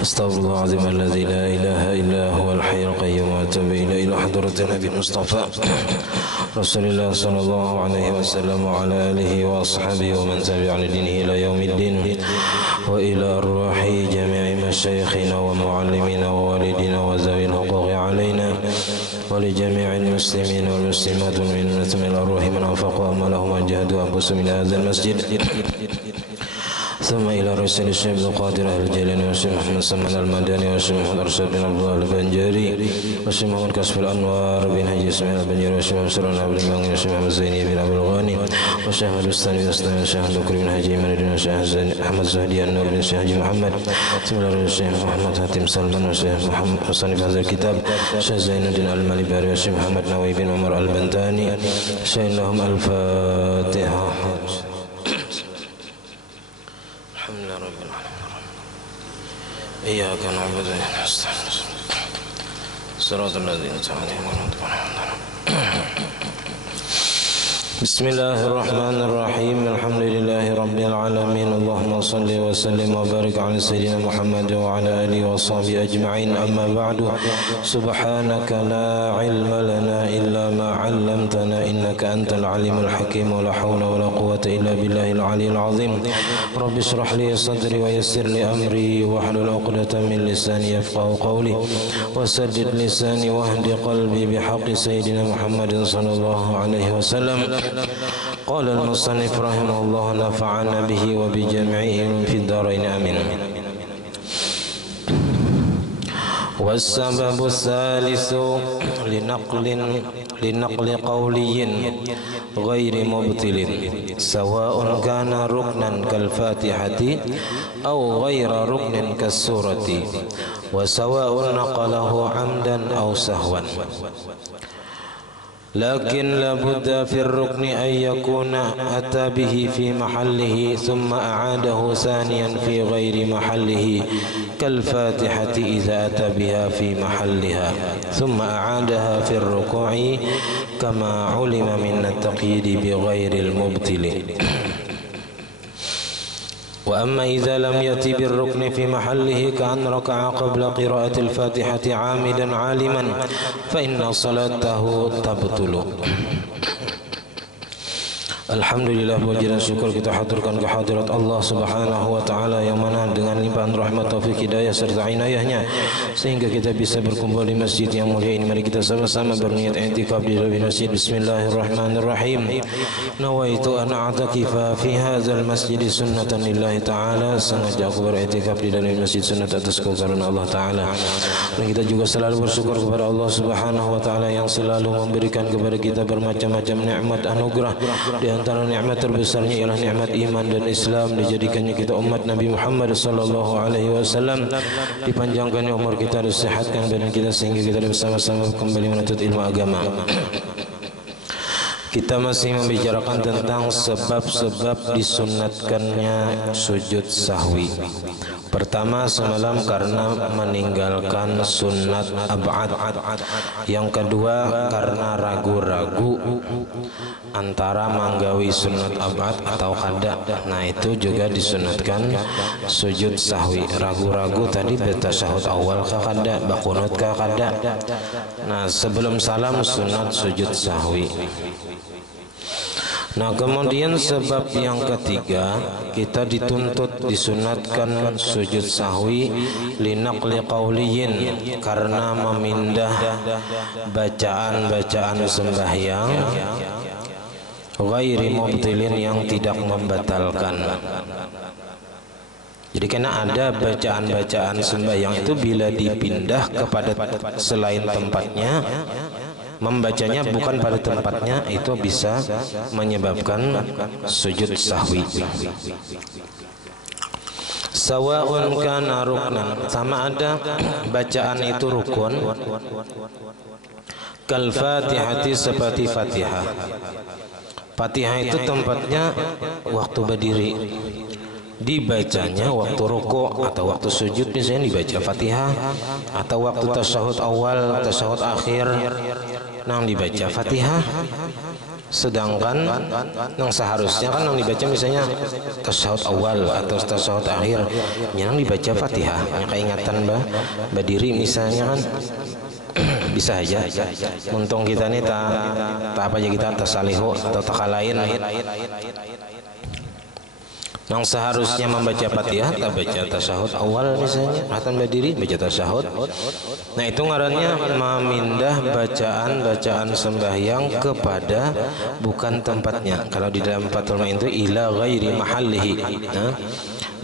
Astaghfirullahaladzim alladzi la ilaha illa huwal hayyul qayyum wa atubu ila hadratin Nabi Mustafa Rasulullah sallallahu alaihi wasallam wa ala alihi wa ashabihi wa man tabi'a dinihi ila yaumiddin wa ila arwahi jami'i masyayikhina wa muallimina wa walidina wa zawil huquqi alaina wa li jami'il muslimin wal muslimat min arwahi man anfaqa amalahum wa jahadu anfusahum ila hadzal masjid ثم إلى رسول الشيخ القادر الجليل والشيخ محمد سلمان المدني والشيخ محمد أرشد بن عبد الله البنجاري والشيخ محمد كشف الأنوار بن حجي إسماعيل البنجاري والشيخ محمد سلمان عبد المنعم والشيخ محمد زيني بن عبد الغني والشيخ محمد الأستاني بن أسلام والشيخ بكر بن حجي مريد والشيخ أحمد زهدي النور بن الشيخ حجي محمد ثم إلى رسول الشيخ محمد حاتم سلمان والشيخ محمد حسن في هذا الكتاب الشيخ زين الدين المالباري والشيخ محمد نووي بن عمر البنتاني شيخ لهم الفاتحة. إياك نعبد وإياك نستعين صراط الذين أنعمت عليهم بسم الله الرحمن الرحيم الحمد لله رب العالمين اللهم صل وسلم وبارك على سيدنا محمد وعلى آله وصحبه أجمعين أما بعد سبحانك لا علم لنا إلا ما علمتنا إنك أنت العليم الحكيم ولا حول ولا قوة إلا بالله العلي العظيم رب اشرح لي صدري ويسر لي أمري واحلل عقدة من لساني يفقهوا قولي وسدد لساني واهد قلبي بحق سيدنا محمد صلى الله عليه وسلم. قال المصنف رحمه الله نفعنا به وبجميعهم في الدارين آمين. والسبب الثالث لنقل قولي غير مبطل سواء كان ركنا كالفاتحة أو غير ركن كالسورة وسواء نقله عمدا أو سهوا لكن لابد في الركن أن يكون أتى به في محله ثم أعاده ثانيا في غير محله كالفاتحة إذا أتى بها في محلها ثم أعادها في الركوع كما علم من التقييد بغير المبطل. وأما إذا لم يأتي بالركن في محله كأن ركع قبل قراءة الفاتحة عامدا عالما فإن صلاته تبطل. Alhamdulillah, puji dan syukur kita haturkan kehadirat Allah Subhanahu wa taala yang mana dengan limpahan rahmat taufik hidayah serta inayahnya sehingga kita bisa berkumpul di masjid yang mulia ini. Mari kita sama-sama berniat i'tikaf di dalam masjid. Bismillahirrahmanirrahim. Nawaitu an a'takifa fi hadzal masjid sunnatan lillahi taala. Sengaja aku beriktikaf di dalam masjid sunnat atas kekaruniaan Allah taala. Dan kita juga selalu bersyukur kepada Allah Subhanahu wa taala yang selalu memberikan kepada kita bermacam-macam nikmat anugerah. Di antara nikmat terbesarnya ialah nikmat iman dan Islam, dijadikannya kita umat Nabi Muhammad sallallahu alaihi wasallam, dipanjangkannya umur kita, disehatkan badan kita sehingga kita bersama-sama kembali menuntut ilmu agama. Kita masih membicarakan tentang sebab-sebab disunatkannya sujud sahwi. Pertama, semalam karena meninggalkan sunat ab'ad. Yang kedua, karena ragu-ragu antara manggawi sunat ab'ad atau kada. Nah, itu juga disunatkan sujud sahwi. Ragu-ragu tadi betasyahud awal ka kada, bakunut ka kada. Nah, sebelum salam sunat sujud sahwi. Nah, kemudian sebab yang ketiga, kita dituntut disunatkan sujud sahwi linaqli qauliyin, karena memindah bacaan-bacaan sembahyang ghairi mubtilin, yang tidak membatalkan. Jadi karena ada bacaan-bacaan sembahyang itu bila dipindah kepada selain tempatnya, membacanya bukan pada tempatnya, itu bisa menyebabkan sujud sahwi. Sawa'un kana ruknan, sama ada bacaan itu rukun, kal fatihati, seperti fatihah. Fatihah itu tempatnya waktu berdiri, dibacanya waktu rukuk atau waktu sujud, misalnya dibaca fatihah, atau waktu tasyahud awal, tasyahud akhir, nang dibaca fatihah. Sedangkan yang seharusnya kan yang dibaca misalnya tasyahud awal atau tasyahud akhir, yang dibaca Fatihah. Yang keingatan berdiri misalnya kan bisa aja. Untung kita nih tak apa aja kita tasalihu atau takalain. Yang seharusnya membaca Fatihah tak baca tasyahud awal misalnya, atau berdiri baca tasyahud. Nah itu ngarannya memindah bacaan sembahyang kepada bukan tempatnya. Kalau di dalam Fathul Main itu ila ghairi mahallihi.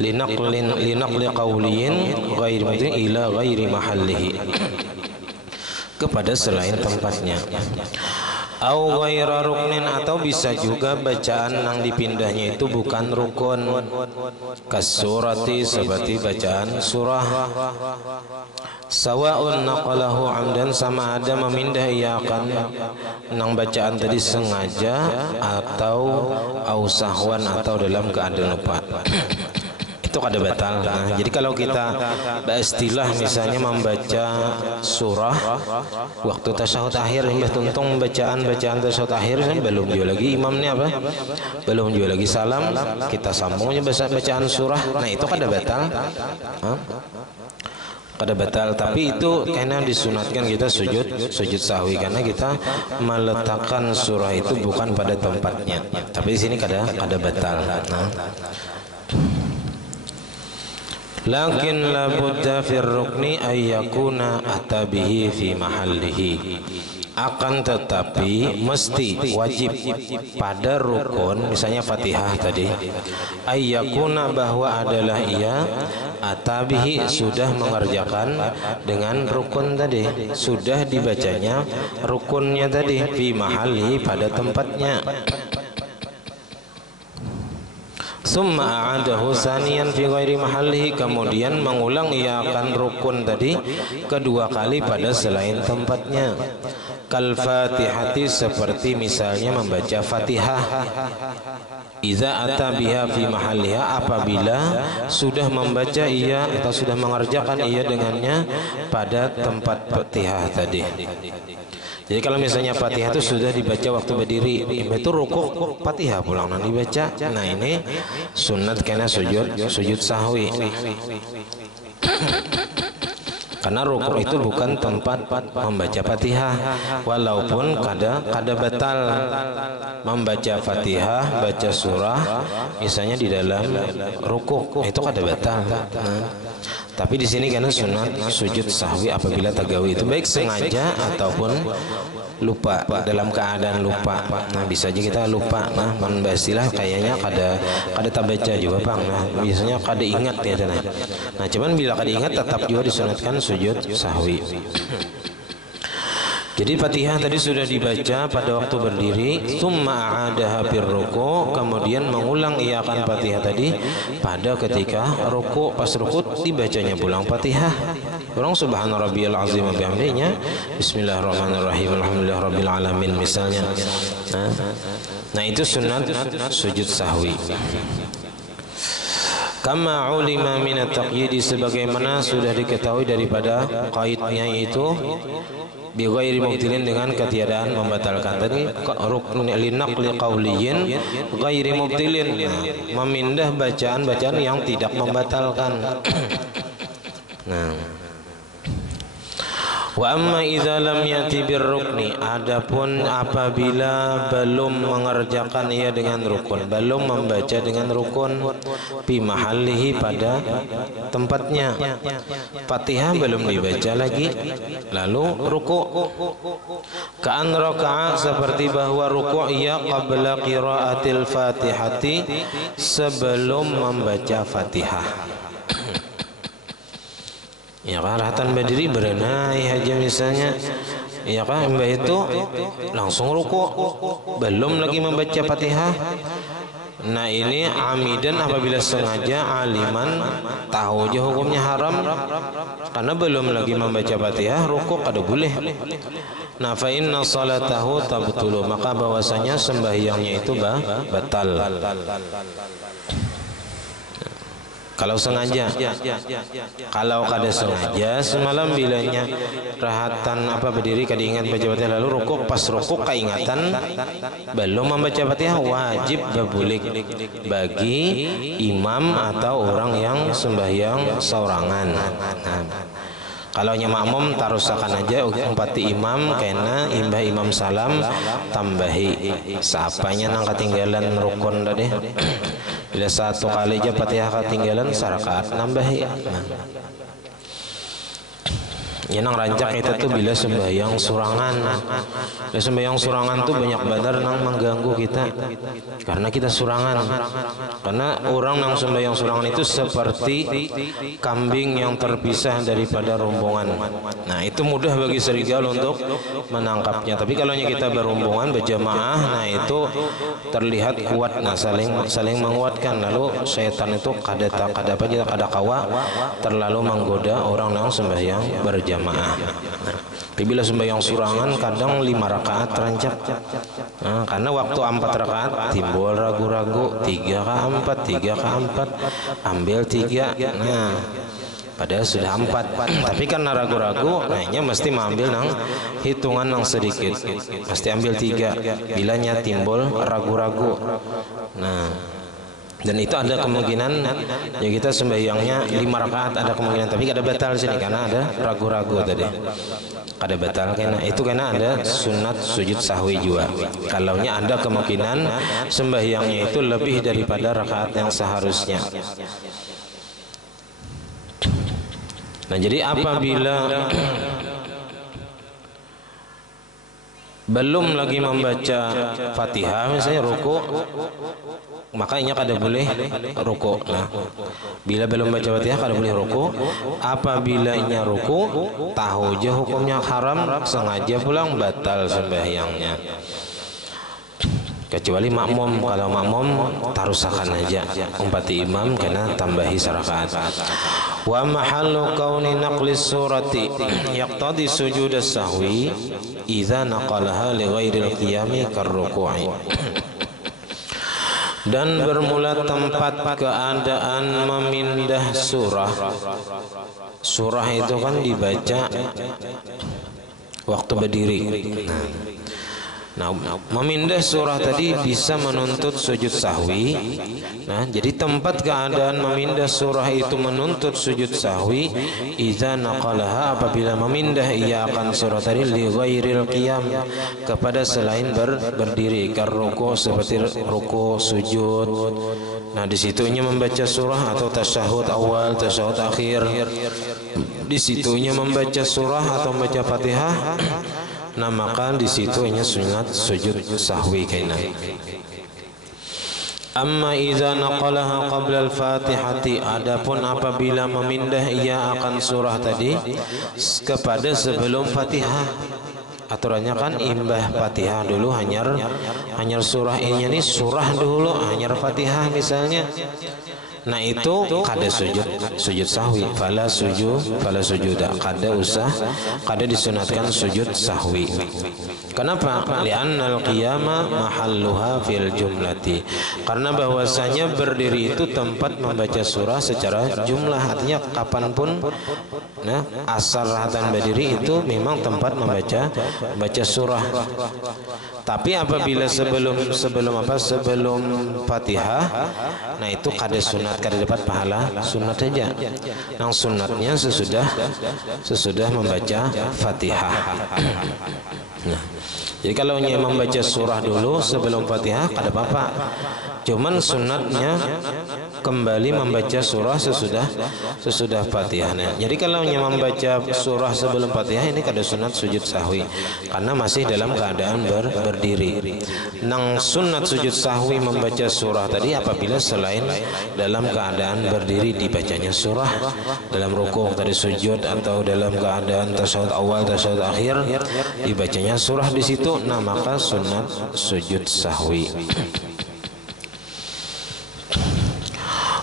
Linaqli qawliyin ghairi mahallihi ila ghairi mahallihi. Kepada selain tempatnya. Au ghaira ruknin, atau bisa juga bacaan yang dipindahnya itu bukan rukun, kasurati seperti bacaan surah. Sawa'un naqalahu amdan, sama ada memindah ia akan nang bacaan tadi sengaja atau ausahwan atau dalam keadaan lupa. Itu kada batal. Nah, jadi kalau kita beristilah misalnya membaca surah waktu tasyahud akhir, tuntung bacaan tasyahud akhir belum juga lagi imamnya apa? Belum juga lagi salam, kita sambungnya bacaan surah. Nah, itu kada batal. Kada batal, tapi itu karena disunatkan kita sujud sahwi karena kita meletakkan surah itu bukan pada tempatnya. Tapi di sini kada batal. Nah, lakin la budda fir rukni ay yakuna atabihi fi mahallihi. Akan tetapi mesti wajib pada rukun, misalnya Fatihah tadi, ay yakuna bahwa adalah ia atabihi sudah mengerjakan dengan rukun tadi, sudah dibacanya rukunnya tadi fi mahallihi pada tempatnya. Summa a'adahu saniyan fi ghairi mahallihi, kemudian mengulang ia akan rukun tadi kedua kali pada selain tempatnya. Kal Fatihati, seperti misalnya membaca Fatihah. Iza ata biha fi mahalliha, apabila sudah membaca ia atau sudah mengerjakan ia dengannya pada tempat Fatihah tadi. Jadi kalau misalnya Fatihah itu sudah dibaca waktu berdiri, itu rukuk Fatihah pulang nanti dibaca. Nah ini sunat karena sujud sahwi. Karena rukuk itu bukan tempat membaca Fatihah, walaupun kada batal membaca Fatihah, baca surah misalnya di dalam rukuk, itu kada batal. Tapi di sini karena sunat sujud sahwi apabila tagawi itu baik sengaja ataupun lupa, dalam keadaan lupa. Nah bisa aja kita lupa, nah membasilah kayaknya kada tabaca juga bang. Nah biasanya kada ingat ya. Nah cuman bila kada ingat tetap juga disunatkan sujud sahwi. Jadi Fatihah tadi sudah dibaca pada waktu berdiri, summa a'adaha fir ruku', kemudian mengulang ia akan Fatihah tadi pada ketika ruku'. Pas ruku' dibacanya pulang Fatihah. Orang subhana rabbiyal azim wa bihamdihi, bismillahirrahmanirrahim, alhamdulillahirabbil alamin misalnya. Nah itu sunat sujud sahwi. Kama ulima minat taqyidi, sebagaimana sudah diketahui daripada qaidnya itu bi ghairi mubtilin, dengan ketiadaan membatalkan. Tadi rukun linaqli qawliyin ghairi mubtilin, memindah bacaan yang tidak membatalkan. Nah, wa amma idza lam yati birrukni, adapun apabila belum mengerjakan ia dengan rukun, belum membaca dengan rukun, bi mahallihi pada tempatnya, Fatihah belum dibaca lagi, lalu ruku'. Ka'an raka'a, seperti bahwa ruku' ia qabla qiraatil Fatihati, sebelum membaca Fatihah. Ya kan rahatan berdiri berenai aja misalnya, ya kan mbak itu langsung ruku', belum lagi membaca Fatihah. Nah ini amidan, apabila sengaja, aliman tahu aja hukumnya haram karena belum lagi membaca Fatihah, ruku' kada boleh. Nah fa inna salatahu tabtulu, maka bahwasanya sembahyangnya itu batal. Kalau sengaja, kalau kada sengaja semalam bilanya rahatan apa berdiri kada ingat baca Fatihah, lalu rukuk, pas rukuk keingatan belum membaca Fatihah, wajib berbulik bagi imam atau orang yang sembahyang sorangan. Kalau nya makmum tarusakan aja umpati imam kena imbah imam salam tambahi sapanya nang ketinggalan rukun tadi. Bila satu kali aja Fatihah ketinggalan sarakaat nambahi. Ya nang rancak kita tuh bila sembahyang surangan. Bila sembahyang surangan tuh banyak benar nang mengganggu kita. Karena kita surangan. Karena orang nang sembahyang surangan itu seperti kambing yang terpisah daripada rombongan. Nah, itu mudah bagi serigala untuk menangkapnya. Tapi kalau kita berombongan berjamaah, nah itu terlihat kuat, nah saling menguatkan. Lalu syaitan itu kada kawa terlalu menggoda orang yang sembahyang berjamaah. Tapi bila sembahyang surangan kadang 5 rakaat terancap. Nah, karena waktu 4 rakaat timbul ragu-ragu 3 ke 4 ambil 3. Nah, padahal sudah 4. Tapi karena ragu-ragu, nahnya mesti mengambil nang hitungan nang sedikit. Mesti ambil 3 bilanya timbul ragu-ragu. Nah, dan itu ada kemungkinan ya kita sembahyangnya 5 rakaat ada kemungkinan, tapi kada batal sini karena ada ragu-ragu tadi. Kada batal karena itu karena ada sunat sujud sahwi juga. Kalaunya ada kemungkinan sembahyangnya itu lebih daripada rakaat yang seharusnya. Nah, jadi apabila belum lagi membaca Fatihah misalnya ruku, makanya kada boleh ruku. Nah, bila belum baca Fatihah kada boleh ruku. Apabila inya ruku, tahu je hukumnya haram, sengaja pulang batal sembahyangnya. Kecuali makmum, kalau makmum tarusakan aja umpati imam kena tambahi sarakaat. Wa mahallu kauni naqlis surati yaqtadi sujud as-sahwi idza naqalaha li ghairil qiyami karruku'i. Dan bermula tempat keadaan memindah surah. Surah itu kan dibaca waktu berdiri. Nah, memindah surah tadi bisa menuntut sujud sahwi. Nah, jadi tempat keadaan memindah surah itu menuntut sujud sahwi idza naqalaha, apabila memindah ia akan surah tadi li ghairil qiyam, kepada selain berdiri, karruku seperti ruku, sujud. Nah, di situnya membaca surah atau tasyahud awal, tasyahud akhir. Di situnya membaca surah atau membaca Fatihah. Nah, maka di situ hanya sunat sujud sahwi kainan. Amma idza naqalaha qabla al-Fatihati, adapun apabila memindah ia akan surah tadi kepada sebelum Fatihah. Aturannya kan imbah Fatihah dulu hanyar surah ini surah dulu hanyar Fatihah misalnya. Nah, itu kada sujud sahwi, fala sujuda, kada disunatkan sujud sahwi. Kenapa? Li'annal qiyama mahalluha fil jumlati. Karena bahwasanya berdiri itu tempat membaca surah secara jumlah, artinya kapanpun nah asal rahatan berdiri itu memang tempat membaca surah. Tapi apabila sebelum Fatihah, nah itu kada sunat, kada dapat pahala sunat saja. Yang sunatnya sesudah membaca Fatihah. Nah, jadi kalau membaca surah dulu sebelum Fatihah kada apa-apa. Cuman sunatnya kembali membaca surah sesudah Fatihah. Nah, jadi kalau membaca surah sebelum Fatihah ini kada sunat sujud sahwi karena masih dalam keadaan berdiri. Nang sunat sujud sahwi membaca surah tadi apabila selain dalam keadaan berdiri dibacanya surah, dalam rukuk tadi sujud atau dalam keadaan tasyahud awal, tasyahud akhir dibacanya surah di situ, nah maka sunat sujud sahwi.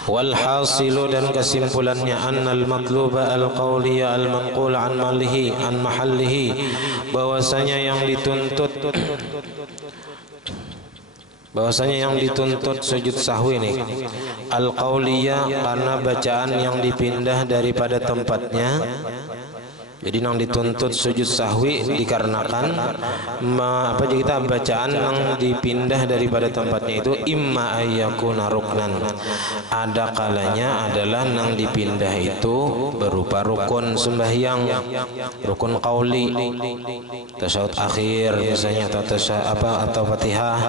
Walhasilu, dan kesimpulannya, annal matluba al-qawliya al-manqul an mahallihi, bahwasanya yang dituntut bahwasanya yang dituntut sujud sahwi nih al-qauliyah karena bacaan yang dipindah daripada tempatnya. Jadi yang dituntut sujud sahwi dikarenakan apa kita bacaan yang dipindah daripada tempatnya itu imma ayyakuna ruknan, ada kalanya adalah yang dipindah itu berupa rukun sembahyang, rukun qauli, tasyahud akhir misalnya, atau Fatihah,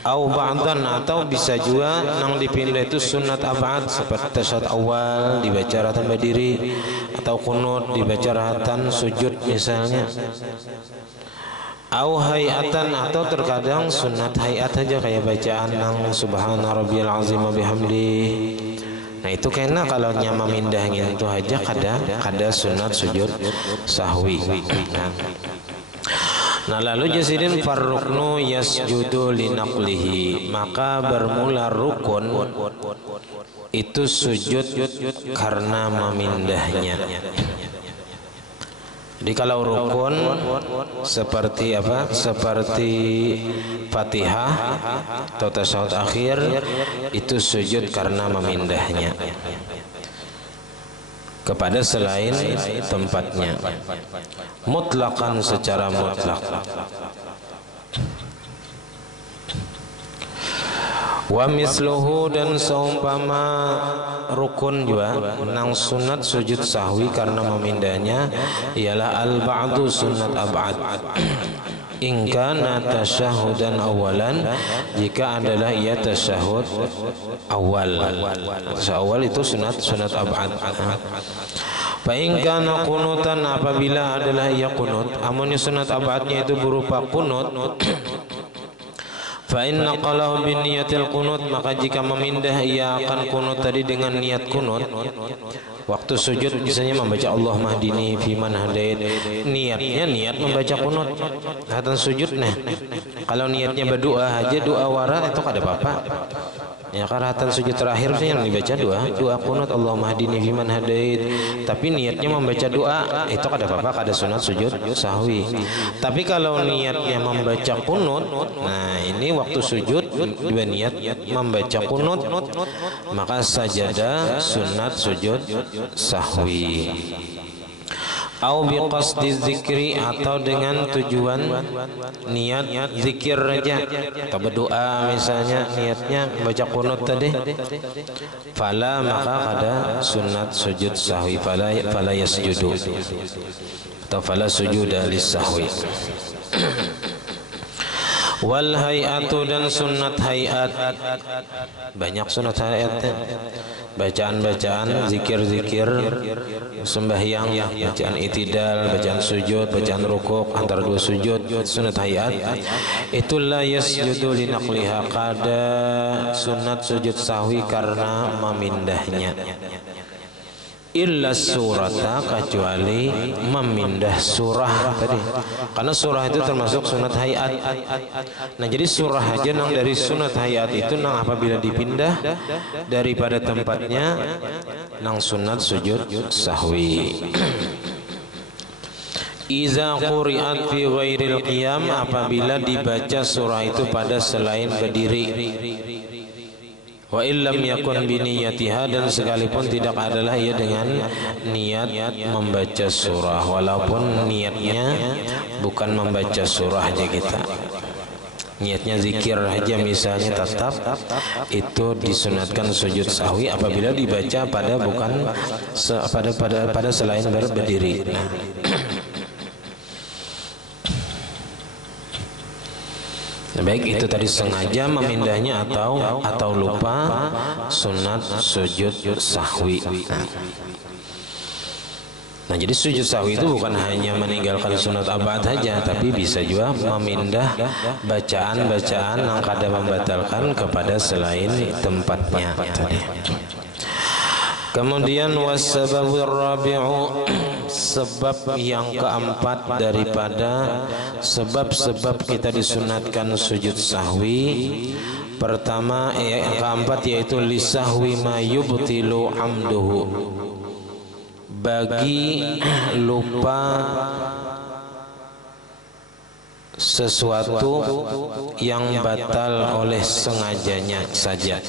au ba'dan, atau bisa juga yang dipindah itu sunat ab'ad seperti tasyahud awal dibaca ratan berdiri, atau kunut dibaca ratan sujud misalnya, au hayatan, atau terkadang sunat hayat aja kayak bacaan yang subhana rabbiyal azim wa bihamdi. Nah itu karena kalau nyama mindahnya itu aja kada sunat sujud sahwi. Nah lalu jasidin farruknu yasjudu linaqlihi, maka bermula rukun itu sujud karena memindahnya. Jadi kalau rukun seperti apa? Seperti Fatihah atau tasyahud akhir itu sujud karena memindahnya kepada selain tempatnya, mutlakan secara mutlak. Wa misluhu, dan seumpama rukun juga nang sunat sujud sahwi karena memindahnya ialah al-ba'du sunat ab'ad. In kana tasyahudan awalan, jika adalah ia tasyahud awal. Tasyahud awal itu sunat ab'ad. Fa in kana qunutan, apabila adalah ia qunut, amun sunat ab'adnya itu berupa qunut, fa in naqalahu bin niyatil qunut, maka jika memindah ia akan qunut tadi dengan niat qunut. Waktu sujud misalnya membaca Allah mahdini fiman hadait, niatnya niat membaca qunut. Hatan sujud nah, kalau niatnya berdoa aja, doa wara itu kada apa-apa. Ya karatan sujud terakhir yang dibaca doa qunut Allah mahdini fiman hadait, tapi niatnya membaca doa itu kada apa-apa, kada sunat sujud sahwi. Tapi kalau niatnya membaca qunut, nah ini waktu sujud dua niat membaca qunut, maka sajadah sunat sujud sahwi. Au biqasdi zikri, atau dengan tujuan niat zikir aja, atau berdoa misalnya niatnya baca qunut tadi, fala, maka kada sunat sujud sahwi, fala yasjudu atau fala sujuda lis-sahwi. Wal hayatu, dan sunat hayat, banyak sunat hayat, bacaan-bacaan, zikir-zikir sembahyang, bacaan itidal, bacaan sujud, bacaan rukuk antara dua sujud, sunat hayat. Itulah yasjudu linaqliha, kada sunat sujud sahwi karena memindahnya. Illa surata, kecuali memindah surah tadi, karena surah itu termasuk sunat hayat. Nah jadi surah aja nang dari sunat hayat itu nang apabila dipindah daripada tempatnya nang sunat sujud sahwi. Iza quri'at fi ghairil qiyam, apabila dibaca surah itu pada selain berdiri. Wa illam yakun biniyatiha, dan sekalipun tidak adalah ia dengan niat membaca surah, walaupun niatnya bukan membaca surah aja kita, niatnya zikir aja misalnya, tetap itu disunatkan sujud sahwi apabila dibaca pada bukan pada selain berdiri. Baik itu tadi sengaja memindahnya atau lupa, sunat sujud sahwi. Nah jadi sujud sahwi itu bukan hanya meninggalkan sunat abad saja, tapi bisa juga memindah bacaan-bacaan yang kada membatalkan kepada selain tempatnya tadi. Kemudian wasababur rabi'u, sebab yang keempat daripada sebab-sebab kita disunatkan sujud sahwi. Pertama yang keempat yaitu lisahwi ma yubtilu amduhu, bagi lupa sesuatu yang batal oleh sengajanya saja.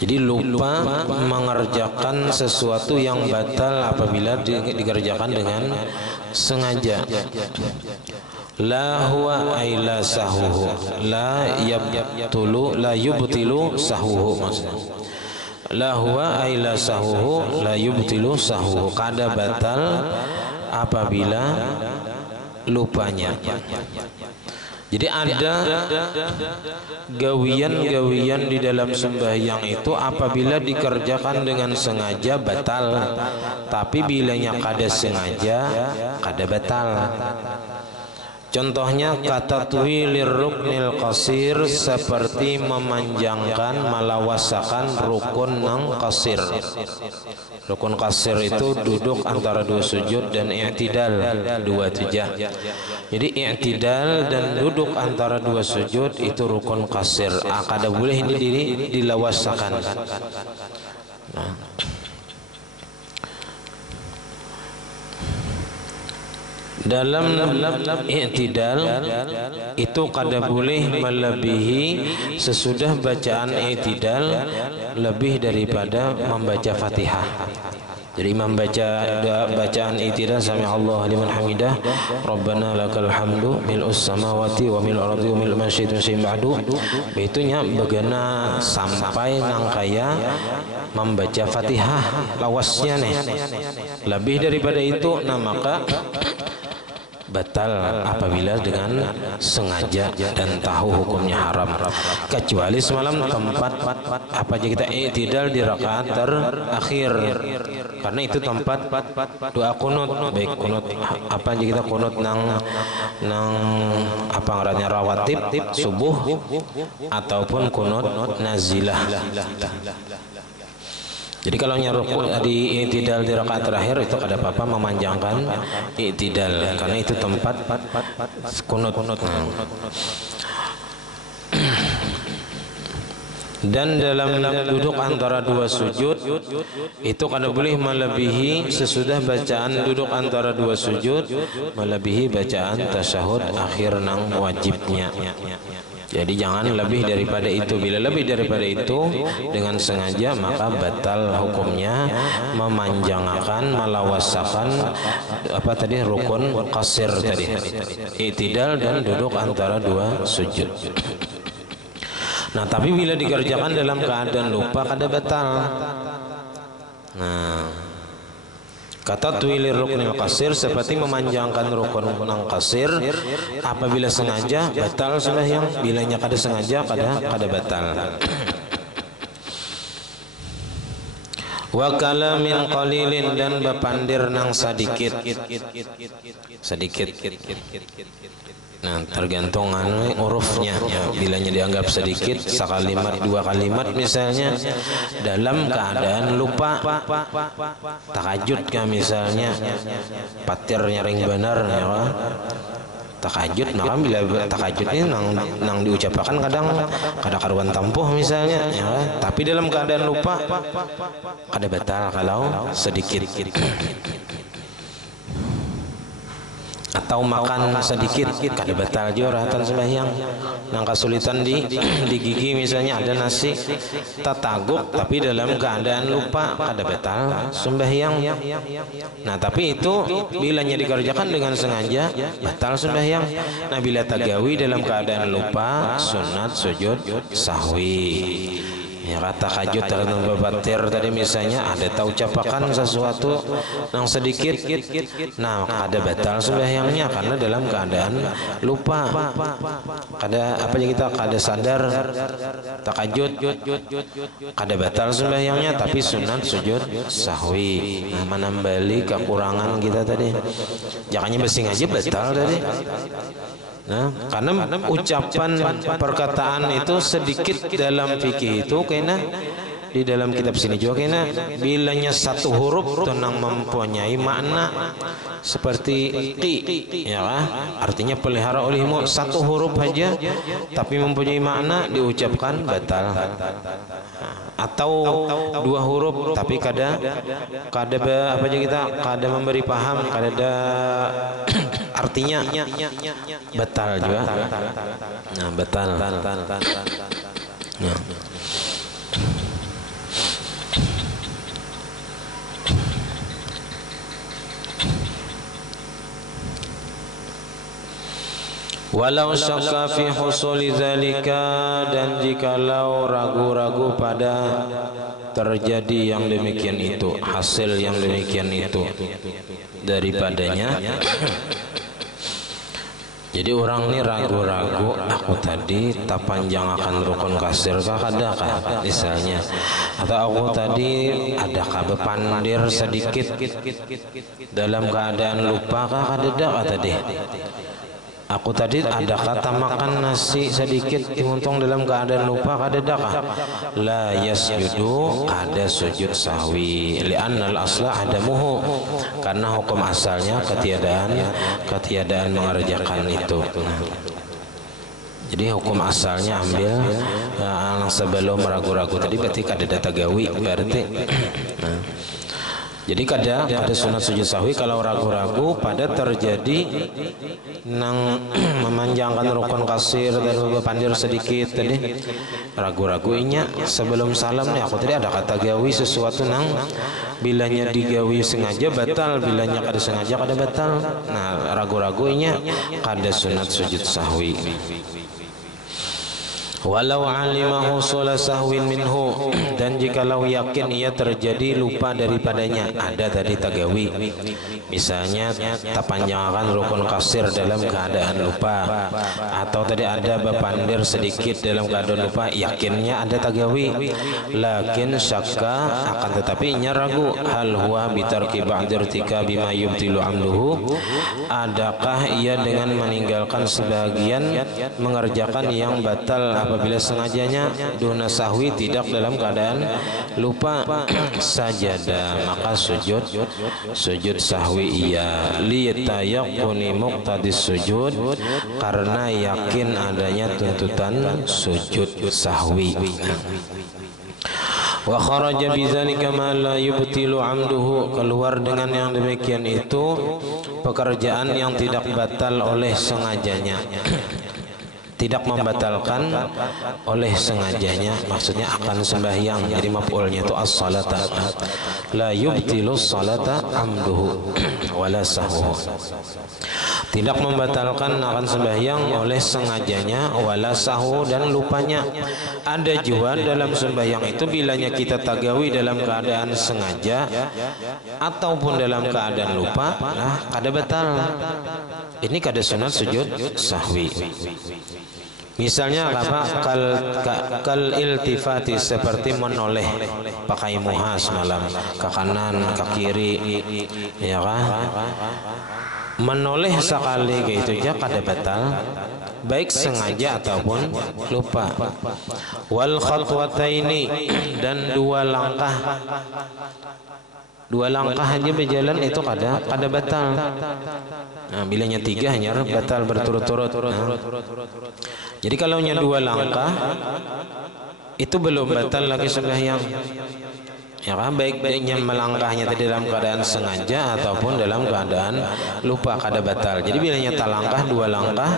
Jadi lupa mengerjakan sesuatu yang batal apabila dikerjakan dengan sengaja. La huwa ay la sahuhu, la yubtilu sahuhu maksudnya. La huwa ay la sahuhu, la yubtilu sahuhu. Kada batal apabila lupanya. Jadi ada gawian-gawian di dalam sembahyang itu apabila dikerjakan dengan sengaja batal, tapi bilanya kada sengaja kada batal. Contohnya kata twilir ruknil qasir, seperti memanjangkan malawasakan rukun nang qasir. Rukun qasir itu duduk antara dua sujud dan i'tidal dua tijah. Jadi i'tidal dan duduk antara dua sujud itu rukun qasir. Kada boleh ini dilawasakan. Nah. Dalam i'tidal itu kada boleh melebihi sesudah bacaan i'tidal lebih daripada membaca Fatihah. Jadi membaca bacaan i'tidal sami Allah liman hamidah, Rabbana lakal hamdu mil'us samawati wa mil'ul ardi wa mil'u ma syi'ta min ba'du. Itunya bagana sampai nangkaya membaca Fatihah lawasnya nih. Lebih daripada itu nah maka batal apabila dengan sengaja dan tahu hukumnya haram. Kecuali semalam tempat apa aja kita i'tidal di rakaat terakhir, karena itu tempat doa kunut, baik kunut apa aja kita kunut nang apa ngarannya rawatib subuh ataupun kunut nazilah. Jadi kalau nyaruk di i'tidal di rakaat terakhir itu ada apa-apa memanjangkan i'tidal karena itu tempat kunut. Dan dalam duduk antara dua sujud itu kada boleh melebihi sesudah bacaan duduk antara dua sujud melebihi bacaan tasyahud akhir nang wajibnya. Jadi jangan lebih daripada itu. Bila lebih daripada itu dengan sengaja maka batal hukumnya memanjangkan malawasakan apa tadi rukun qasir tadi, i'tidal dan duduk antara dua sujud. Nah tapi bila dikerjakan dalam keadaan lupa kada batal. Nah kata twilir ruknil qasir seperti memanjangkan rukun nang qasir apabila sengaja batal sembahyang, bilanya kada sengaja kada batal. Wa kalamin qalilin dan bepandir nang sedikit. Nah tergantung hurufnya ya, bilanya dianggap sedikit sekalimat dua kalimat misalnya dalam keadaan lupa tahajud kan misalnya patir nyaring benar ya tahajud, maka bila tahajud ini nang diucapkan kadang karuan tampuh misalnya ya, tapi dalam keadaan lupa kada batal kalau sedikit. Atau makan sedikit kada batal juga rahatan sembahyang. Nang kesulitan di gigi misalnya ada nasi tataguk tapi dalam keadaan lupa kada batal sembahyang. Nah tapi itu bilanya dikerjakan dengan sengaja batal sembahyang. Nah bila tagawi dalam keadaan lupa sunat sujud sahwi. Ya kata tahajud dalam babatir tadi misalnya ada tahu ucapakan sesuatu yang sedikit, nah ada batal sembahyangnya karena dalam keadaan lupa. Kada apa ya kita kada sadar tahajud, kada batal sembahyangnya tapi sunat sujud sahwi. Nah menambali kekurangan kita tadi. Jangannya bersing aja batal tadi. Nah, karena ucapan perkataan itu sedikit dalam fikih itu kena di dalam kitab sini juga kena bilanya satu huruf tenang mempunyai makna seperti qi ya kan? Artinya pelihara olehmu satu huruf saja tapi mempunyai makna diucapkan batal. Nah, atau dua huruf tapi kada apa aja kita kada memberi paham, kada artinya batal juga. Nah, batal. Nah. Walau syakka fi husuli zalika, dan jikalau ragu-ragu pada terjadi yang demikian itu, hasil yang demikian itu daripadanya. Jadi orang ini ragu-ragu, aku tadi tak panjang akan rukun kasir kah adakah misalnya, atau aku tadi adakah bepandir sedikit dalam keadaan lupa kah adakah tadi, aku tadi ada kata makan nasi sedikit diuntung dalam keadaan lupa kadadakah, la yasjudu, ada sujud sahwi, li'annal asla adamuhu, karena hukum asalnya ketiadaan mengerjakan itu. Jadi hukum asalnya ambil sebelum ragu-ragu tadi berarti kada data gawi berarti. Jadi kada sunat sujud sahwi kalau ragu-ragu pada terjadi nang memanjangkan rukun kasir dan berpandir sedikit tadi, ragu-ragu inya sebelum salam nih aku tadi ada kata gawi sesuatu nang bilanya digawi sengaja batal, bilanya kada sengaja kada batal. Nah, ragu-ragu inya kada sunat sujud sahwi. Walau alimahu sholat sahwin minhu, dan jikalau yakin ia terjadi lupa daripadanya, ada tadi tagawi, misalnya tapanjangkan rukun kasir dalam keadaan lupa, atau tadi ada bepandir sedikit dalam keadaan lupa, yakinnya ada tagawi, lakin syakka, akan tetapi ia ragu, hal huwa bitarki ba'dir tika bima yubtilu amduhu, adakah ia dengan meninggalkan sebagian mengerjakan yang batal apabila sengajanya, duna sahwi, tidak dalam keadaan lupa, sajada, maka sujud sahwi ia, liyatayaquni muqtadis sujud, karena yakin adanya tuntutan sujud sahwi. Wa kharaja bidzalika ma la yubtilu amduhu, keluar dengan yang demikian itu pekerjaan yang tidak batal oleh sengajanya, tidak membatalkan oleh sengajanya, maksudnya akan sembahyang, jadi maf'ulnya itu as-salata, la yubtilu salata amduhu wala sahwu, tidak membatalkan akan sembahyang oleh sengajanya, wala sahwu, dan lupanya. Ada juga dalam sembahyang itu bilanya kita tagawi dalam keadaan sengaja ataupun dalam keadaan lupa, nah kada batal, ini kada sunat sujud sahwi. Misalnya apa? Kal iltifati, seperti menoleh pakai muhas malam ke kanan ke kiri, ya kan? Menoleh sekali gitu aja kada batal, baik sengaja ataupun lupa. Wal khatwataini, dan dua langkah aja berjalan itu kada batal. Nah, bilanya tiga hanya batal berturut-turut. Nah, jadi kalau hanya dua langkah itu belum batal lagi sembahyang, ya kan? Baiknya melangkahnya tadi dalam keadaan sengaja ataupun dalam keadaan lupa kada batal. Jadi bilanya talangkah dua langkah,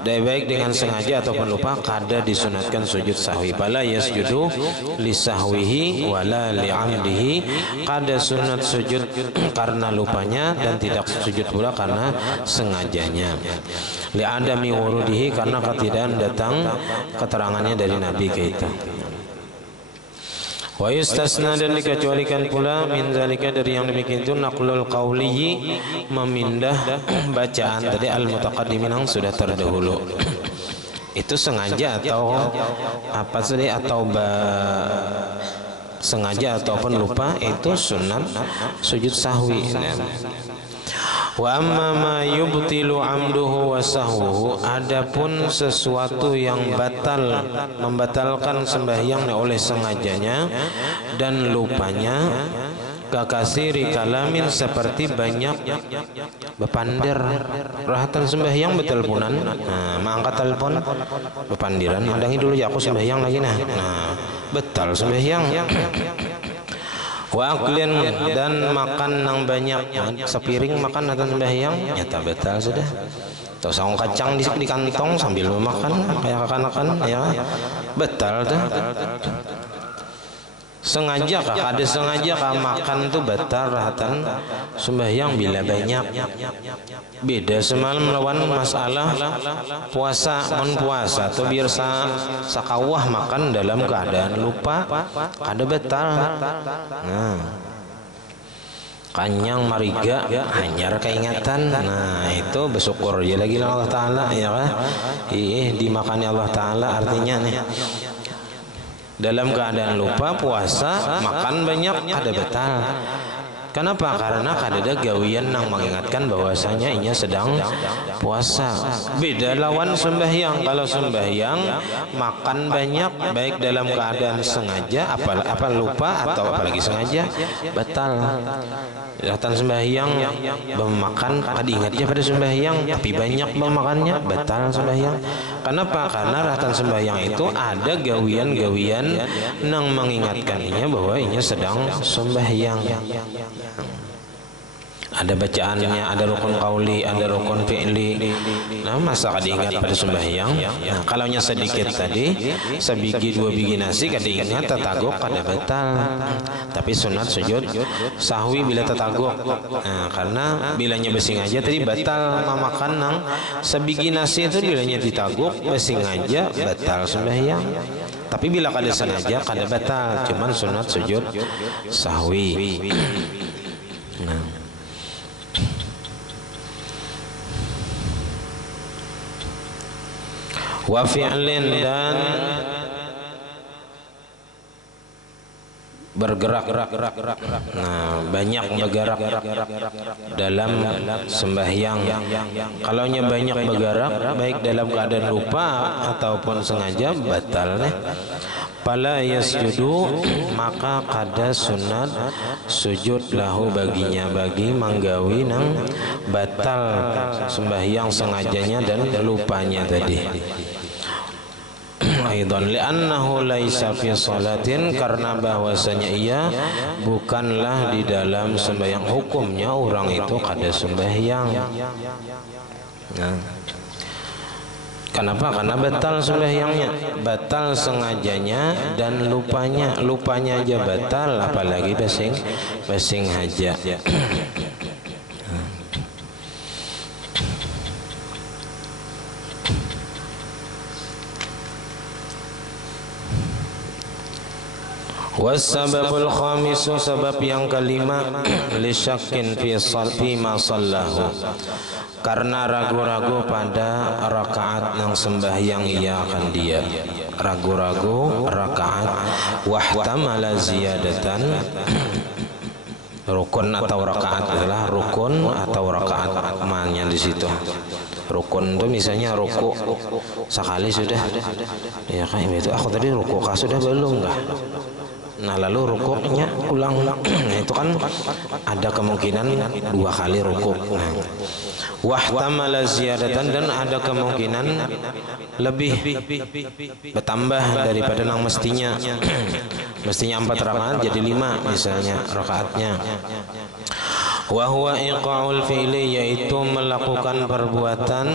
baik dengan sengaja ataupun lupa, kada disunatkan sujud sahwi. Fala yasjudu li sahwihi wala li amdihi, kada sunat sujud karena lupanya dan tidak sujud pula karena sengajanya. Li adami wurudihi, karena ketiadaan datang keterangannya dari Nabi kita. Wa yustasna, dan dikecualikan pula min zalika, dari yang demikian itu, naqlul qawliyi, memindah bacaan tadi al mutaqaddimin yang sudah terdahulu. Itu sengaja atau apa tadi, atau sengaja ataupun lupa, itu sunat sujud sahwi. Wa amma ma yubtilu amduhu wa sahwuhu, adapun sesuatu yang membatalkan sembahyang oleh sengajanya dan lupanya, kakasiri kalamin seperti banyak bepandir. Rahatan sembahyang beteleponan, nah mangkat telepon bepandiran, mandangi dulu ya aku sembahyang lagi nah betal sembahyang. Wa aklin dan makan nang banyak, sepiring makan atau sembahyang nyata betal sudah. Atau saung kacang di kantong sambil memakan kayak kakan-kakan ya betal tuh. Sengaja kah? Ada sengaja kah makan tuh batal rahatan sembahyang bila banyak. Beda semalam lawan masalah puasa, puasa atau biar sakawah makan dalam keadaan lupa ada batal. Nah, kanyang mariga hanyar keingatan, nah itu bersyukur ya lagi Allah Ta'ala ya kan. Dimakani Allah Ta'ala artinya nih dalam keadaan lupa puasa makan banyak ada batal. Kenapa? Karena kadada gawian nang mengingatkan bahwasanya inya sedang puasa. Beda lawan sembahyang. Kalau sembahyang makan banyak baik dalam keadaan sengaja apa lupa atau apalagi sengaja batal. Datang sembahyang memakan diingatnya pada sembahyang tapi banyak memakannya batal sembahyang. Kenapa? Karena ratan sembahyang itu ada gawian-gawian nang mengingatkannya bahwa inya sedang sembahyang. Ada bacaannya, ada rukun qauli, ada rukun fi'li. Nah, masa diingat pada sembahyang? Nah, kalau nya sedikit tadi, sebiji dua biji nasi kada ingat tetaguk kada batal. Tapi sunat sujud sahwi bila tetaguk. Nah, karena bilanya besing aja tadi batal memakan nang sebiji nasi itu bilanya ditaguk besing aja batal sembahyang. Tapi bila kada sengaja kada batal, cuman sunat sujud sahwi. Nah, wa fi'lin dan bergerak. Nah, banyak bergerak dalam sembahyang. Kalau nya banyak bergerak baik dalam keadaan lupa ataupun sengaja batal nih. Pala yasjudu maka kada sunat sujud lahu baginya bagi manggawi nang batal sembahyang sengajanya dan lupanya tadi. Aidan li'annahu laisa fi salatin karena bahwasanya ia bukanlah di dalam sembahyang. Hukumnya orang itu kada sembahyang. Nah, kenapa? Karena batal sembahyangnya, batal sengajanya dan lupanya. Lupanya aja batal, apalagi basing haja. Wasababul khamisu sebab yang kelima lisyakin fi ma sallahu karena ragu-ragu pada rakaat yang sembahyang ia akan dia ragu-ragu rakaat wahtamala ziyadatan rukun atau rakaat adalah rukun atau rakaat maknanya di situ. Rukun itu misalnya ruku sekali sudah ya kan itu aku tadi ruku kah sudah belum kah. Nah lalu rukuknya ulang. Nah, itu kan ada kemungkinan dua kali rukuk. Nah, wahtamala ziyadatan dan ada kemungkinan lebih bertambah daripada yang mestinya. Mestinya 4 rakaat jadi 5 misalnya rakaatnya. Wa huwa iqa'ul fi'li yaitu melakukan perbuatan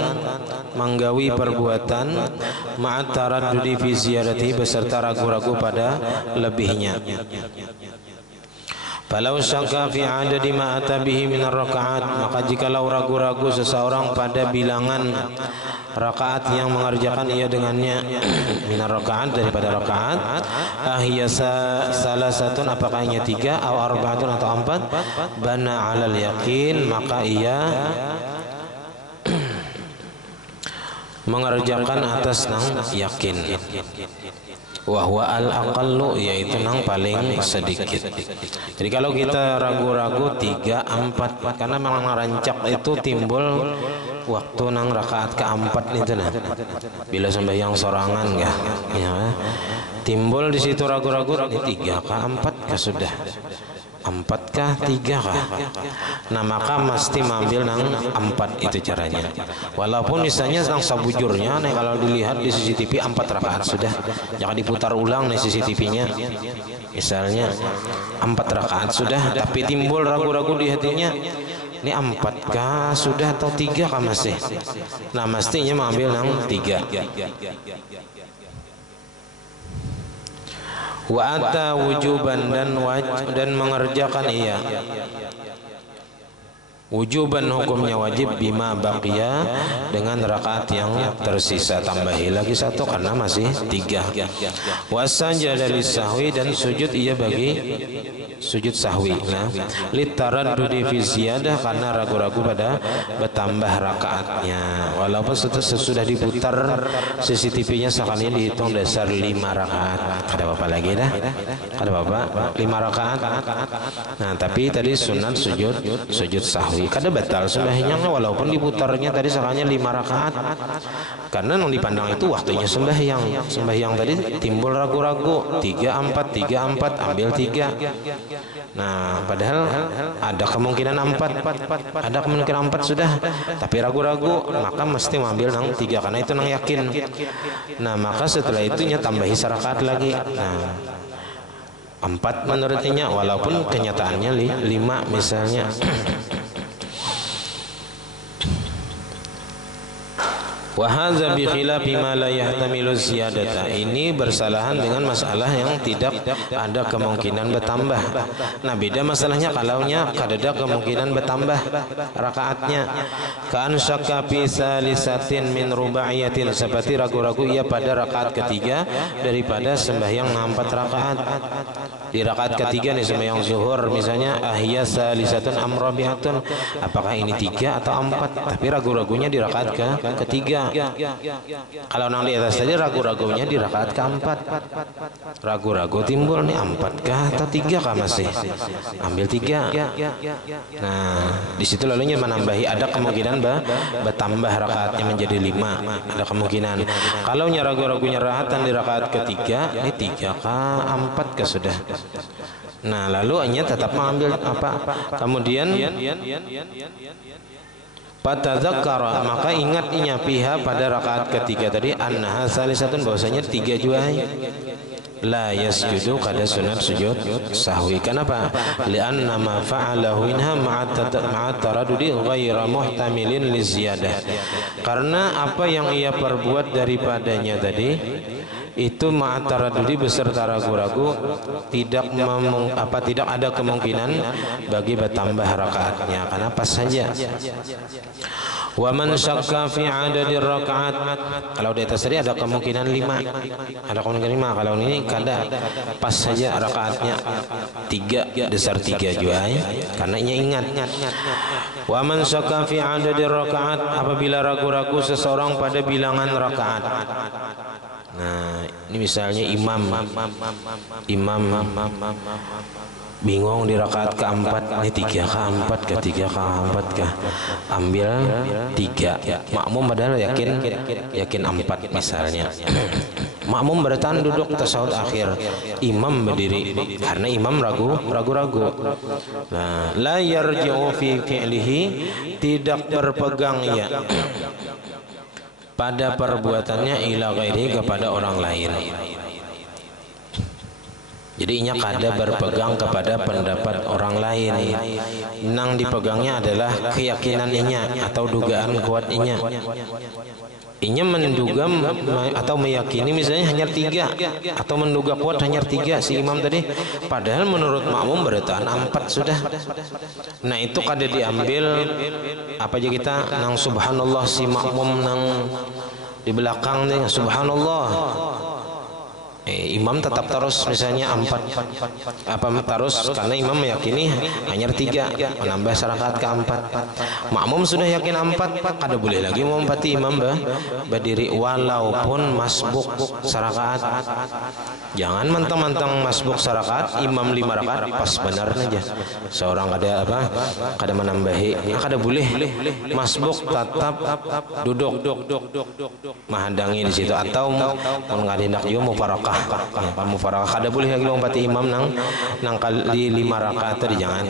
menggawi perbuatan ma'at taraddudi fi ziyadati beserta ragu-ragu pada lebihnya. Falau syakka fi adadi ma atabihi min rakaat maka jikalau ragu-ragu seseorang pada bilangan rakaat yang mengerjakan ia dengannya min rakaat daripada rakaat ahya salasatun apakah hanya 3 atau arba'atun atau 4 bana 'alal yakin maka ia mengerjakan atas nang yakin. Wahwa al-aqallu yaitu nang paling sedikit. Jadi kalau kita ragu-ragu 3, 4 karena memang rancak itu timbul waktu nang rakaat keempat itu nah. Bila sembahyang sorangan ya, timbul di situ ragu-ragu 3 ke 4 ke sudah. 4 kah 3 kah? Nah maka mesti mengambil nang 4 itu caranya. Walaupun misalnya nang sabujurnya nih kalau dilihat di CCTV 4 rakaat sudah, jangan diputar ulang nih CCTV-nya. Misalnya 4 rakaat sudah, tapi timbul ragu-ragu di hatinya, ini 4 kah sudah atau 3 kah masih? Nah mestinya mengambil nang 3. Wa ata wujuban dan mengerjakan ia. Wujuban hukumnya wajib bima baqiya dengan rakaat yang tersisa, tambahi lagi 1 karena masih 3. Wasajada lisahwi dan sujud ia bagi sujud sahwi. Nah, litaraddudi fi ziyadah karena ragu-ragu pada bertambah rakaatnya. Walaupun sesudah diputar CCTV-nya sekali dihitung dasar 5 rakaat. Kada apa lagi dah. Kada apa 5 rakaat. Nah, tapi tadi sunat sujud sahwi. Kada batal sembahyang walaupun diputarnya tadi sekalinya 5 rakaat. Karena yang dipandang itu waktunya sembahyang. Sembahyang tadi timbul ragu-ragu 3 4 ambil 3. Nah, padahal ada kemungkinan 4, ada kemungkinan 4 sudah, tapi ragu-ragu, maka mesti mengambil nang 3 karena itu nang yakin. Nah, maka setelah itu tambahi rakaat lagi. Nah, 4 menurutnya, walaupun kenyataannya 5 misalnya. Wa hadza bi khilafi ma la yahtamilu ziyadata. Ini bersalahan dengan masalah yang tidak ada kemungkinan bertambah. Nah, beda masalahnya kalaunya kadada kemungkinan bertambah rakaatnya. Ka'an syakka fi salisatin min rubaiyatin, seperti ragu-ragu ia pada rakaat ketiga daripada sembahyang 4 rakaat. Di rakaat ketiga nih sembahyang zuhur misalnya, ahya salisatun amrabiatun, apakah ini 3 atau 4? Tapi ragu-ragunya di rakaat ketiga. Kalau nang di atas tadi ragu-ragunya di rakaat keempat. Ragu-ragu timbul nih 4 kah atau 3 kah masih? Ambil 3. Nah, di situ lalunya menambahi, ada kemungkinan bertambah rakaatnya menjadi 5. Ada kemungkinan. Kalau ragu-ragunya rahatan di rakaat ketiga, ini 3 kah 4 kah sudah. Nah, lalu hanya tetap mengambil apa? Kemudian Patadzakkara, maka ingatnya piha pada rakaat ketiga tadi annaha salisatun, bahwasanya 3 juga. La yasjudu, kada sunat sujud sahwi. Kenapa? Li'anna ma fa'alahu inha ma'a taradudi ghaira muhtamilin liziyadah. Karena apa yang ia perbuat daripadanya tadi itu ma'ataradudi beserta ragu-ragu, tidak ada kemungkinan bagi bertambah rakaatnya, karena pas saja. Wa man syakka fi adadi rakaat, kalau di atas tadi ada kemungkinan 5, ada kemungkinan 5, kalau ini kada pas saja rakaatnya 3, dasar 3 juga ya, karena ia ingat. Wa man syakka fi adadi rakaat, apabila ragu-ragu seseorang pada bilangan rakaat. Nah, ini misalnya imam bingung di rakaat keempat, ini 3 kah 4 kah 3 kah 4 kah, ambil 3. Makmum padahal yakin 4 misalnya. Makmum bertahan duduk tasyahud akhir, imam berdiri karena imam ragu-ragu. Nah, la yarji'u fi fi'lihi, tidak berpegang ia pada perbuatannya ila ghairi, kepada orang lain. Jadi inya kada berpegang kepada pendapat orang lain. Nang dipegangnya adalah keyakinan inya atau dugaan kuat inya. Inya menduga atau meyakini misalnya hanya 3, atau menduga kuat hanya 3 si imam tadi, padahal menurut makmum bertahan 4 sudah. Nah, itu kada diambil apa aja kita nang subhanallah, si makmum nang di belakang nih subhanallah, imam tetap terus misalnya 4 terus, karena imam meyakini hanya 3, menambah rakaat keempat. Makmum sudah yakin 4, kada boleh lagi melompati imam berdiri walaupun masbuk sarakaat. Jangan mentang-mentang masbuk sarakaat, imam 5 rakaat pas benar saja. Seorang kada menambahi, kada boleh. Masbuk tetap duduk menghadangi di situ, atau mun ngadendak yo mufarakah mufarakah. Mufarakah kada boleh lagi lompati imam nang kali 5 rakaat tadi jangan.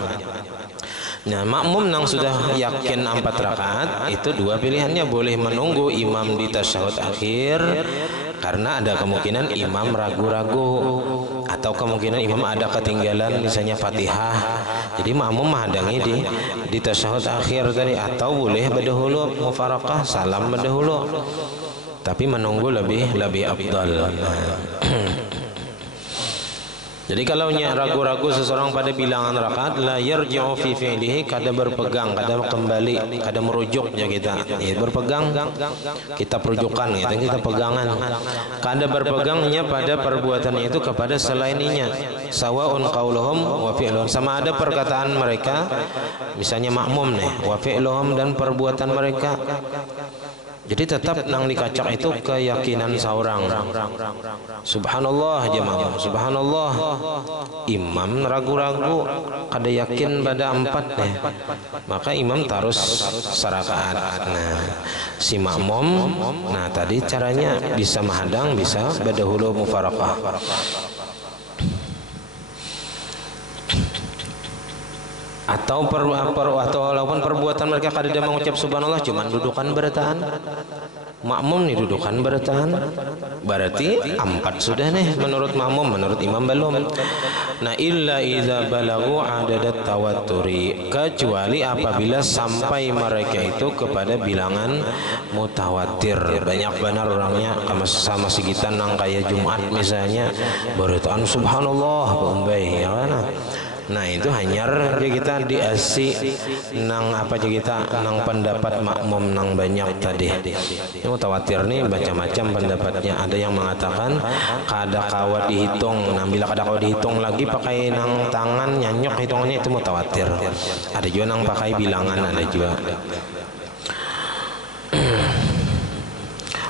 Nah, makmum nang sudah yakin 4 rakaat itu dua pilihannya, boleh menunggu imam di tasyahud akhir karena ada kemungkinan imam ragu-ragu atau kemungkinan imam ada ketinggalan misalnya Fatihah. Jadi makmum menghadangi di tasyahud akhir tadi, atau boleh berdahulu mufarakah salam berdahulu. Tapi menunggu lebih afdal. Jadi kalau ragu-ragu seseorang pada bilangan rakaat, la yarji'u fi fi'lihi, kada berpegang, kada kembali, kada merujuk ya kita. Ya, berpegang kita perujukan gitu, kita pegangan. Kada berpegangnya pada perbuatannya itu kepada selaininya. Sawaun qauluhum wa fi'luhum, sama ada perkataan mereka, misalnya makmum nih, wa fi'luhum dan perbuatan mereka. Jadi tetap nang dikacak itu keyakinan seorang. Subhanallah jemaah, subhanallah. Imam ragu-ragu, kada yakin pada 4 deh. Maka imam terus sarakaat. Nah, si makmum, nah tadi caranya bisa menghadang, bisa berdahulu mufarakah. Atau walaupun perbuatan mereka kada mengucap subhanallah, cuman dudukan bertahan. Makmum nih dudukan bertahan, berarti 4 sudah nih menurut makmum, menurut imam belum. Nah, illa idza balagu adadat tawatturi, kecuali apabila sampai mereka itu kepada bilangan mutawatir, banyak benar orangnya sama segitan nang kayak Jumat misalnya bertahan subhanallah bombay ya kan. Nah itu hanyar ya kita diasi nang apa aja kita nang pendapat makmum nang banyak tadi. Ini mutawatir nih macam-macam pendapatnya. Ada yang mengatakan kada kawat dihitung, nah bila kada kawat dihitung lagi pakai nang tangan nyanyok hitungannya itu mutawatir. Ada juga nang pakai bilangan, ada juga.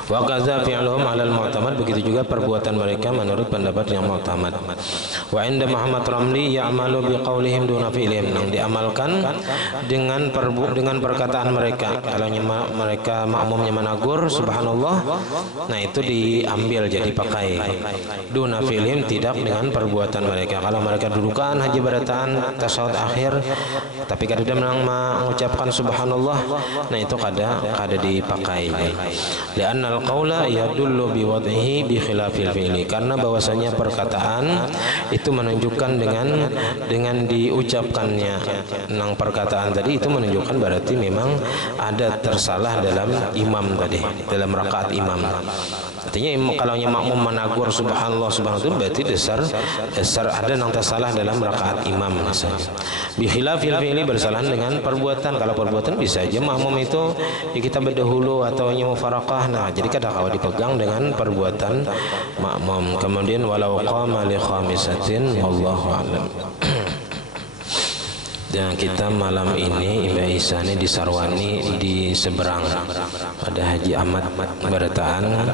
Wa kaza fi'luhum 'alal mu'tamad, begitu juga perbuatan mereka menurut pendapat yang mu'tamad. Wa 'inda Muhammad Ramli ya'malu biqaulihim duna fi'lihim, yang diamalkan dengan perkataan mereka. Kalau mereka makmumnya menagur subhanallah, nah itu diambil jadi pakai. Duna fi'lihim, tidak dengan perbuatan mereka. Kalau mereka dudukan haji barataan tasyahud akhir tapi kada mengucapkan subhanallah, nah itu kada dipakai. Li'anna al-qaula yadullu biwad'ihi bi khilafil fi'li, karena bahwasanya perkataan itu menunjukkan dengan diucapkannya nang perkataan tadi itu menunjukkan berarti memang ada tersalah dalam imam tadi, dalam rakaat imam. Artinya kalau makmum menagur subhanallah itu berarti dasar ada nang tersalah dalam rakaat imam misalnya. Bi khilafil fi'li, bersalahan dengan perbuatan. Kalau perbuatan bisa aja makmum itu ya kita berdahulu atau mufarakah. Nah, jadi kada kawa dipegang dengan perbuatan makmum. Kemudian walau qama li khamisatin wallahu a'lam. Dan kita malam ini Mbak Isa ini di Sarwani di seberang pada Haji Ahmad berataan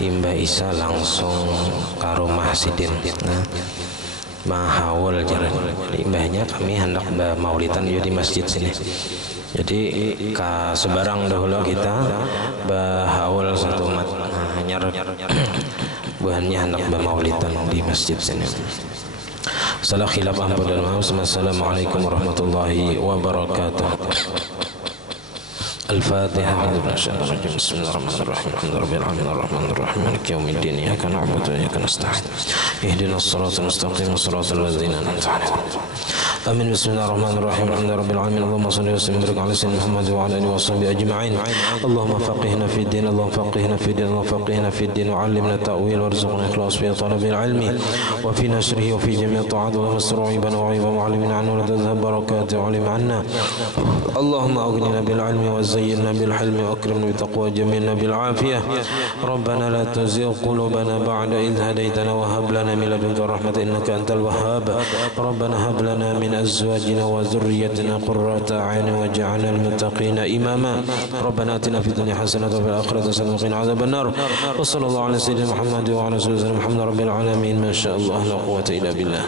Mbak Isa langsung ke rumah Sidin. Nah, mahawul jalan. Mbahnya kami hendak maulidan di masjid sini. Jadi ke seberang dahulu kita bahawul satu umat. Nah, hanya buahnya hendak maulidan di masjid sini. Salah khilaf ampun dan maaf. Assalamualaikum warahmatullahi wabarakatuh. Al-Fatihah. Bismillahirrahmanirrahim. Alhamdulillahirabbil alamin arrahmanir rahim maliki yaumiddin iyyaka na'budu wa iyyaka nasta'in ihdinas siratal mustaqim siratal ladzina an'amta 'alaihim. Amin. Bismillahirrahmanirrahim. Alhamdulillahirabbil alamin. Allahumma shalli wa sallim ala sayyidina Muhammad wa ala alihi wa sahbihi ajma'in. Allahumma faqihna fid din, Allahumma faqihna fid din, Allahumma faqihna fid din wa 'allimna ta'wil warzuqna ikhlas fi talabil ilmi wa fi nashrihi wa fi jami' ta'at wa masru'ibana wa 'ayban wa 'allimna 'anhu wa tadhhab barakatuhu 'alim 'anna. Allahumma aghnina bil 'ilmi wa zayyinna bil hilmi wa akrimna bit taqwa wa jamilna bil 'afiyah. Rabbana la tuzigh qulubana ba'da idh hadaytana wa hab lana min ladunka rahmatan innaka antal wahhab. Rabbana hab lana min أزواجنا وذريتنا قرة أعين واجعلنا للمتقين إماما. ربنا آتنا في الدنيا حسنة وفي الآخرة حسنة وقنا عذاب النار. وصلى الله على سيدنا محمد وعلى سيدنا محمد رب العالمين. ما شاء الله لا قوة إلا بالله.